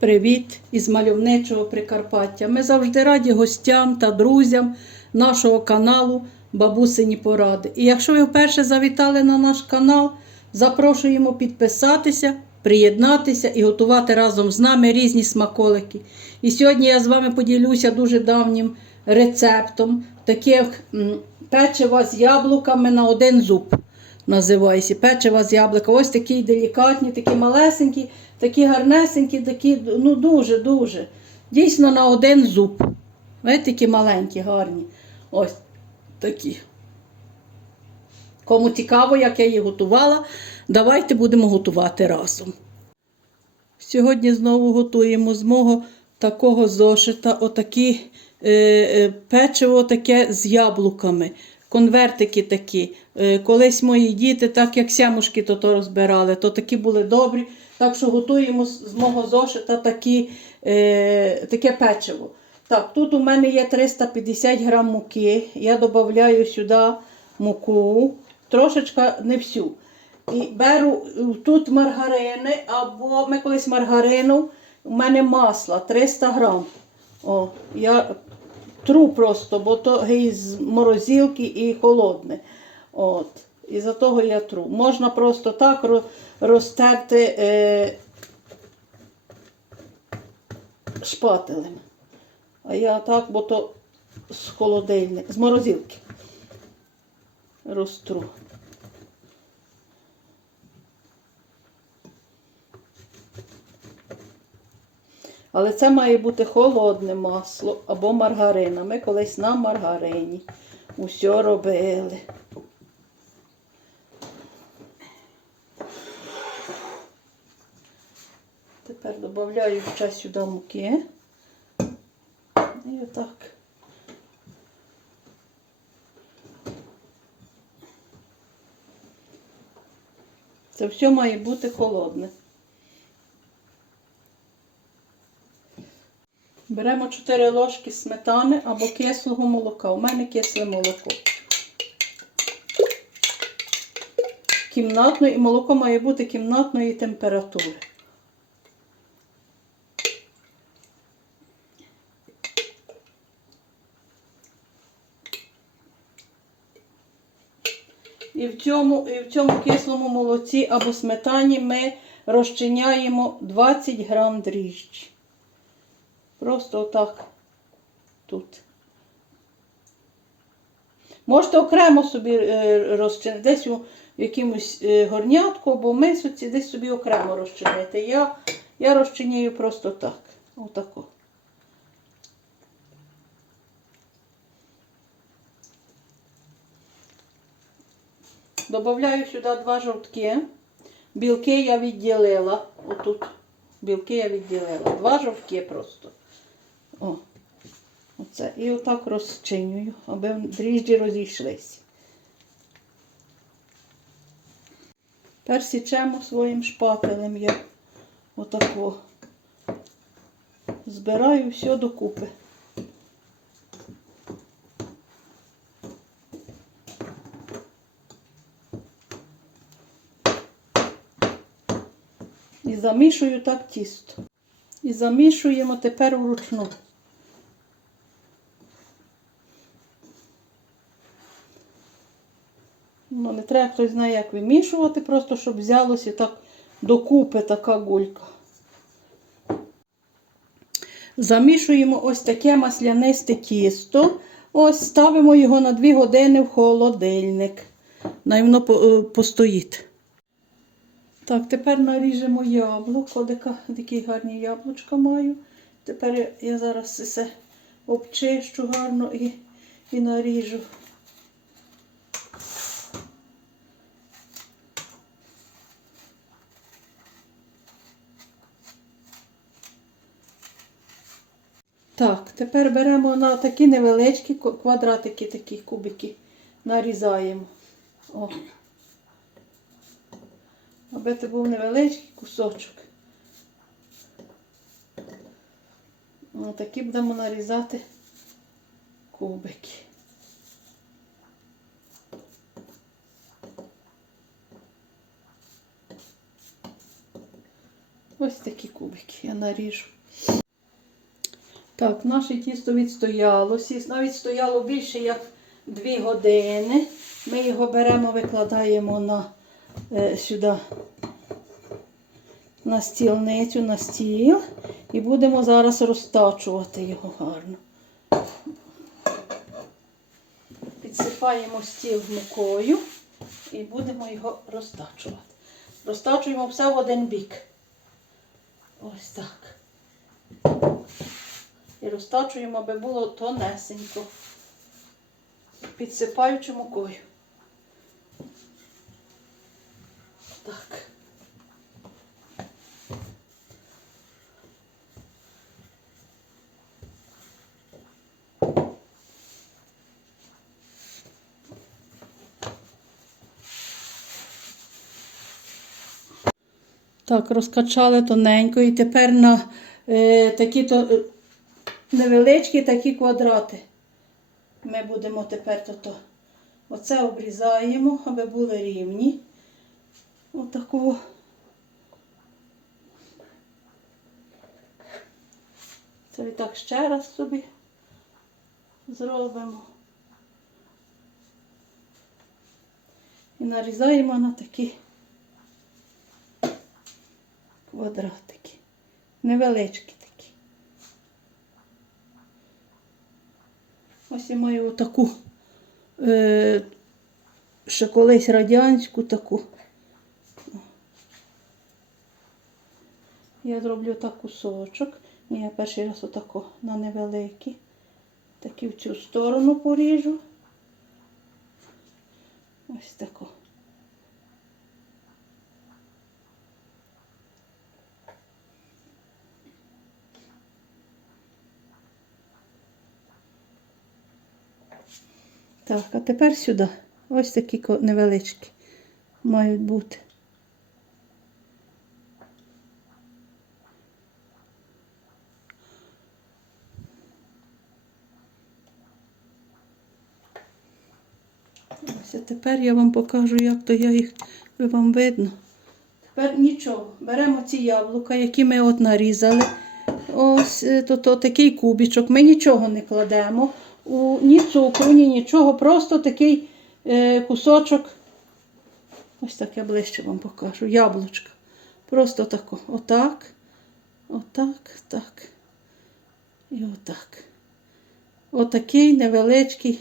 Привіт із мальовничого Прикарпаття. Ми завжди раді гостям та друзям нашого каналу Бабусині Поради. І якщо ви вперше завітали на наш канал, запрошуємо підписатися, приєднатися і готувати разом з нами різні смаколики. І сьогодні я з вами поділюся дуже давнім рецептом таких печива з яблуками на один зуб називається. Печива з яблука. Ось такі делікатні, такі малесенькі, такі гарнесенькі, такі, ну дуже-дуже. Дійсно на один зуб. Ось такі маленькі, гарні. Ось такі. Кому цікаво, як я її готувала, давайте будемо готувати разом. Сьогодні знову готуємо з мого такого зошита отакі е, е, печиво таке з яблуками. Конвертики такі. Е, колись мої діти, так як сямушки то, то розбирали, то такі були добрі. Так що готуємо з, мого зошита такі, е, таке печиво. Так, тут у мене є 350 грам муки. Я додаю сюди муку, трошечка не всю. І беру е, тут маргарини, або ми колись маргарину, у мене масло 300 грам. О, я тру просто, бо то із морозилки і холодне. От. І за того я тру. Можна просто так розтерти е, шпателем. А я так, бо то з холодильника, з морозилки розтру. Але це має бути холодне масло або маргарина. Ми колись на маргарині усе робили. Тепер додаю ще сюди муки. І отак. Це все має бути холодне. Беремо 4 ложки сметани або кислого молока. У мене кисле молоко. Кімнатної, і молоко має бути кімнатної температури. І в цьому, і в цьому кислому молоці або сметані ми розчиняємо 20 грам дріжджі. Просто отак тут. Можете окремо собі е, розчинити, десь у якомусь е, горнятку або мисоці, десь собі окремо розчинити. Я, я розчиняю просто так. Отако. Добавляю сюди два жовтки. Білки я відділила. Отут. Білки я відділила. Два жовтки просто. О, оце. І отак розчинюю, аби дріжджі розійшлися. Тепер січемо своїм шпателем я отако. Збираю все докупи. І замішую так тісто. І замішуємо тепер вручну. Ну, не треба хтось знає, як вимішувати, просто щоб взялося так докупи така гулька. Замішуємо ось таке маслянисте тісто. Ось ставимо його на 2 години в холодильник. Най воно е, постоїть. Так, тепер наріжемо яблуко, такі гарні яблучка маю. Тепер я зараз все обчищу гарно і, і наріжу. Так, тепер беремо на такі невеличкі квадратики, такі кубики, нарізаємо. О. Аби це був невеличкий кусочок. Такі будемо нарізати кубики. Ось такі кубики я наріжу. Так, наше тісто відстоялося. Навіть стояло більше як 2 години. Ми його беремо, викладаємо на, е, сюди на стілницю, на стіл. І будемо зараз розтачувати його гарно. Підсипаємо стіл мукою і будемо його розтачувати. Розтачуємо все в один бік. Ось так. І розтачуємо, аби було тонесенько. Підсипаючи мукою. Так. Так, розкачали тоненько і тепер на е, такі то, е, невеличкі такі квадрати. Ми будемо тепер то, то. Оце обрізаємо, аби були рівні. Отакого. Це і так ще раз собі зробимо. І нарізаємо на такі квадратики. Невеличкі я маю таку, е, ще колись радянську таку. Я зроблю так кусочок. Я перший раз отако на невеликі. Такі в цю сторону поріжу. Ось тако. Так, а тепер сюди. Ось такі невеличкі мають бути. Ось а тепер я вам покажу, як то я їх вам видно. Тепер нічого. Беремо ці яблука, які ми от нарізали. Ось е, то, то такий кубічок. Ми нічого не кладемо. У, ні цукру, ні нічого. Просто такий е, кусочок. Ось так я ближче вам покажу. Яблучка. Просто тако. Отак. Отак, так. І отак. Отакий невеличкий.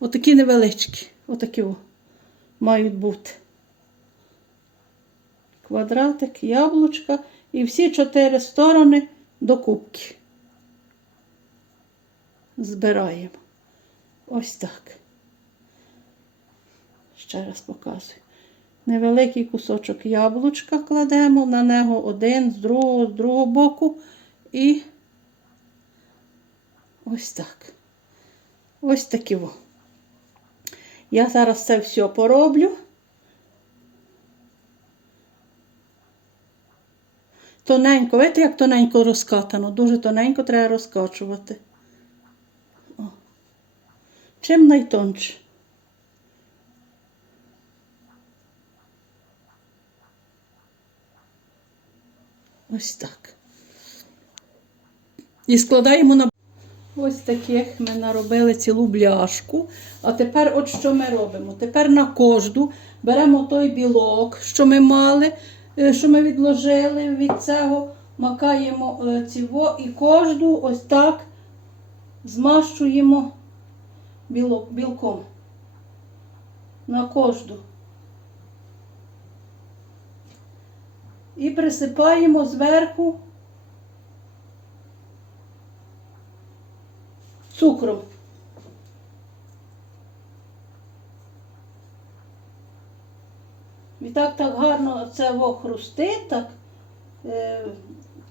Отакі невеличкі. Отакі о, мають бути. Квадратик, яблучка і всі чотири сторони до кубки. Збираємо. Ось так. Ще раз показую. Невеликий кусочок яблучка кладемо, на нього один з другого, з другого боку. І ось так. Ось такі. во. Я зараз це все пороблю. Тоненько, видите, як тоненько розкатано. Дуже тоненько треба розкачувати. Чим найтонше. Ось так. І складаємо на Ось таких ми наробили цілу бляшку. А тепер от що ми робимо? Тепер на кожну беремо той білок, що ми мали, е, що ми відложили від цього, макаємо е, цього і кожну ось так змащуємо білок, білком. На кожну. І присипаємо зверху цукром. І так так гарно це хрустить, так е,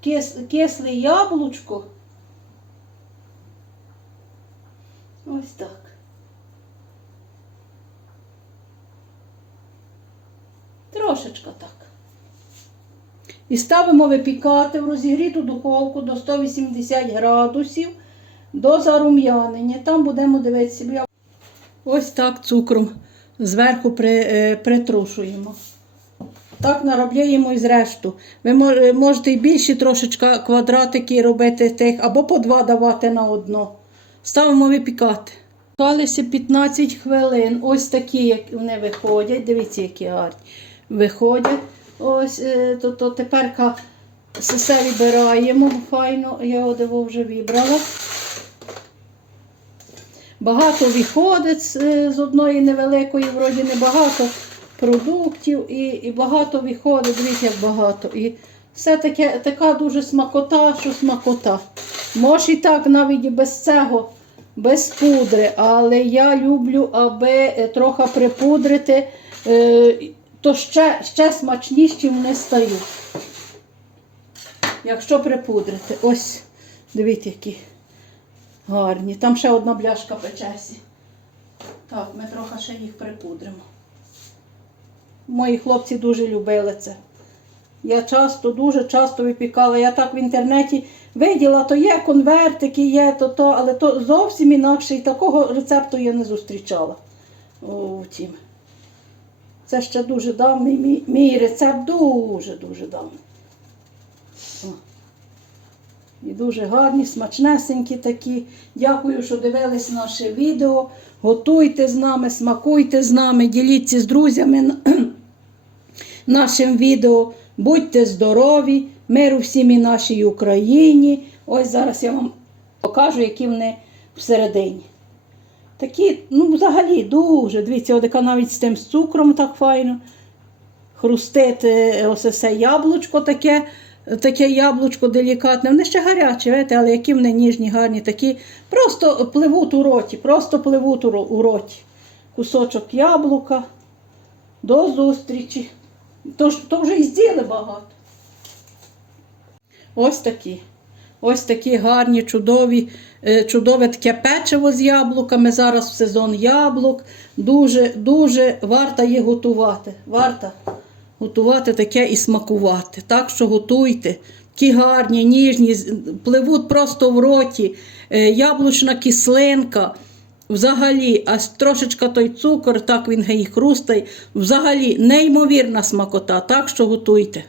кис, кисле яблучко. Ось так. Трошечка так. І ставимо випікати в розігріту духовку до 180 градусів до зарум'янення. Там будемо дивитися. Ось так цукром зверху при, е, притрушуємо. Так наробляємо і зрешту. Ви можете і більші трошечка квадратики робити тих, або по два давати на одно. Ставимо випікати. Пікалися 15 хвилин. Ось такі, як вони виходять. Дивіться, які гарні. Виходять. Ось е, то, то тепер все вибираємо. Файно, я одиво вже вибрала. Багато виходить з, е, одної невеликої, вроді небагато продуктів і, і багато виходить, дивіться, як багато. І все таке, така дуже смакота, що смакота. Може і так навіть і без цього, без пудри, але я люблю, аби е, трохи припудрити, то ще, ще смачніші вони стають. Якщо припудрити, ось, дивіться, які гарні. Там ще одна бляшка печесі. Так, ми трохи ще їх припудримо. Мої хлопці дуже любили це. Я часто, дуже часто випікала. Я так в інтернеті виділа, то є конвертики, є то, то, але то зовсім інакше. І такого рецепту я не зустрічала. О, втім. Це ще дуже давний мій, мій рецепт, дуже-дуже давний. О. І дуже гарні, смачнесенькі такі. Дякую, що дивились наше відео. Готуйте з нами, смакуйте з нами, діліться з друзями нашим відео. Будьте здорові, миру всім і нашій Україні. Ось зараз я вам покажу, які вони всередині. Такі, ну, взагалі, дуже. Дивіться, одяка навіть з тим з цукром так файно. Хрустить е, ось це яблучко таке, таке яблучко делікатне. Вони ще гарячі, знаєте, але які вони ніжні, гарні, такі. Просто пливуть у роті, просто пливуть у роті. Кусочок яблука. До зустрічі. То, то вже і з'їли багато. Ось такі. Ось такі гарні, чудові, е, чудове таке печиво з яблуками. Зараз в сезон яблук. Дуже, дуже варто їх готувати. Варто готувати таке і смакувати. Так що готуйте. Ті гарні, ніжні, пливуть просто в роті. Е, Яблучна кислинка. Взагалі, а трошечка той цукор, так він їх хрустає. Взагалі, неймовірна смакота, так що готуйте.